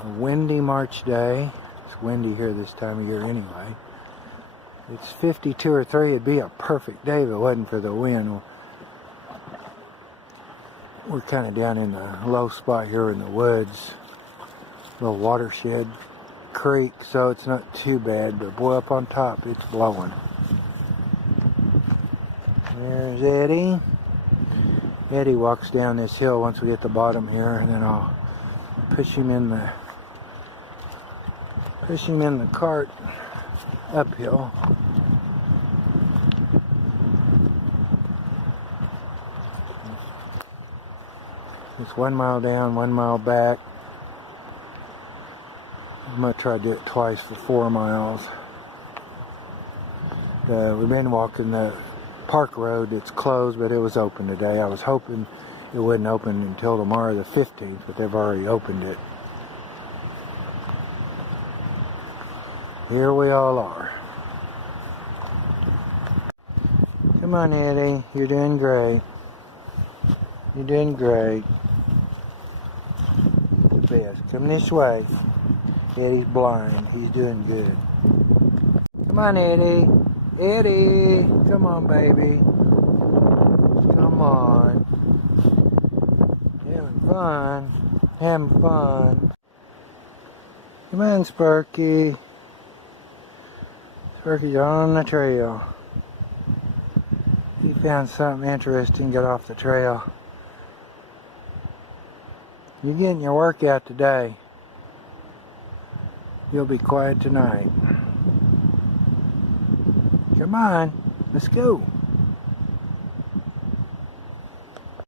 A windy March day. It's windy here this time of year anyway. It's 52 or 3. It'd be a perfect day if it wasn't for the wind. We're kind of down in the low spot here in the woods. Little watershed creek, so it's not too bad, but boy, up on top it's blowing. There's Eddie. Eddie walks down this hill once we get the bottom here, and then I'll push him in the cart uphill. It's 1 mile down, 1 mile back. I'm going to try to do it twice for 4 miles. We've been walking the park road. It's closed, but it was open today. I was hoping it wouldn't open until tomorrow the 15th, but they've already opened it. Here we all are. Come on, Eddie. You're doing great. You're doing great. You're the best. Come this way. Eddie's blind. He's doing good. Come on, Eddie. Eddie. Come on, baby. Come on. Having fun. Having fun. Come on, Sparky. Sparky's on the trail. He found something interesting. Got off the trail. You're getting your workout today. You'll be quiet tonight. Come on, let's go.